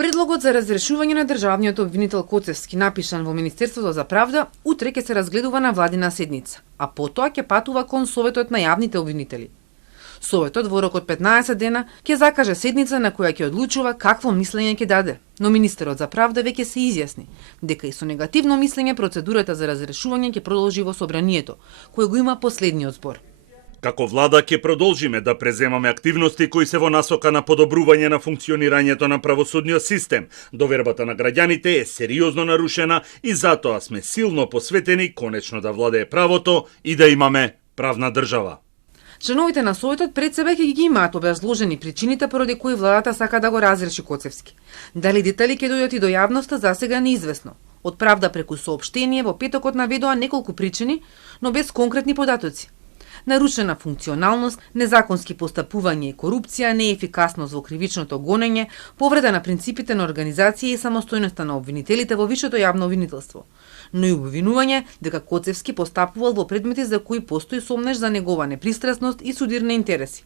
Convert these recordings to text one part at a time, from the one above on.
Предлогот за разрешување на државниот обвинител Коцевски, напишан во Министерството за правда, утре ќе се разгледува на владина седница, а потоа ќе патува кон Советот на јавните обвинители. Советот во рок од 15 дена ќе закаже седница на која ќе одлучува какво мислење ќе даде, но министерот за правда веќе се изјасни дека и со негативно мислење процедурата за разрешување ќе продолжи во собранието, кое го има последниот збор. Како влада ќе продолжиме да преземаме активности кои се во насока на подобрување на функционирањето на правосудниот систем. Довербата на граѓаните е сериозно нарушена и затоа сме силно посветени конечно да владее правото и да имаме правна држава. Членовите на Советот пред себе ќе ги имаат образложени причините поради кои владата сака да го разреши Коцевски. Дали детали ќе дојдат и до јавноста засега неизвестно. Од правда преку соопштение во петокот наведоа неколку причини, но без конкретни податоци. Нарушена функционалност, незаконски постапување и корупција, неефикасност во кривичното гонење, повреда на принципите на организација и самостојноста на обвинителите во висшето јавно обвинителство, но и обвинување дека Коцевски постапувал во предмети за кои постои сомнеж за негова непристрасност и судирни интереси.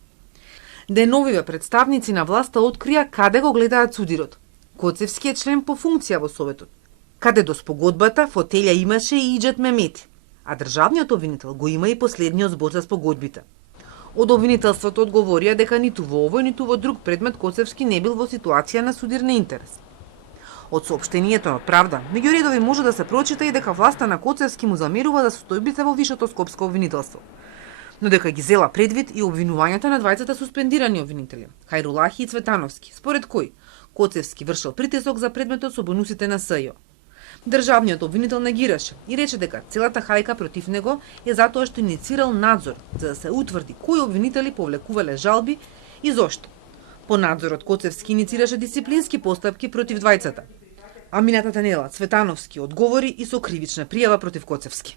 Деновиве представници на власта открија каде го гледаат судирот. Коцевски е член по функција во Советот. Каде до спогодбата, фотелја имаше и Иџет Мемети, а државниот обвинител го има и последниот збор за спогодбите. Од обвинителството одговорија дека ниту во овој, ниту во друг предмет Коцевски не бил во ситуација на судирен интерес. Од соопштението на правда, меѓу редови може да се прочита и дека власта на Коцевски му замерува за состојбите во висшето скопско обвинителство, но дека ги зела предвид и обвинувањата на двајцата суспендирани обвинители, Хајрулахи и Цветановски, според кои Коцевски вршил притисок за предметот со бонусите на СЈО. Државниот обвинител негираше и рече дека целата хајка против него е затоа што иницирал надзор за да се утврди кои обвинители повлекувале жалби и зошто. По надзорот Коцевски иницираше дисциплински постапки против двајцата. Амината Танела Цветановски одговори и со кривична пријава против Коцевски.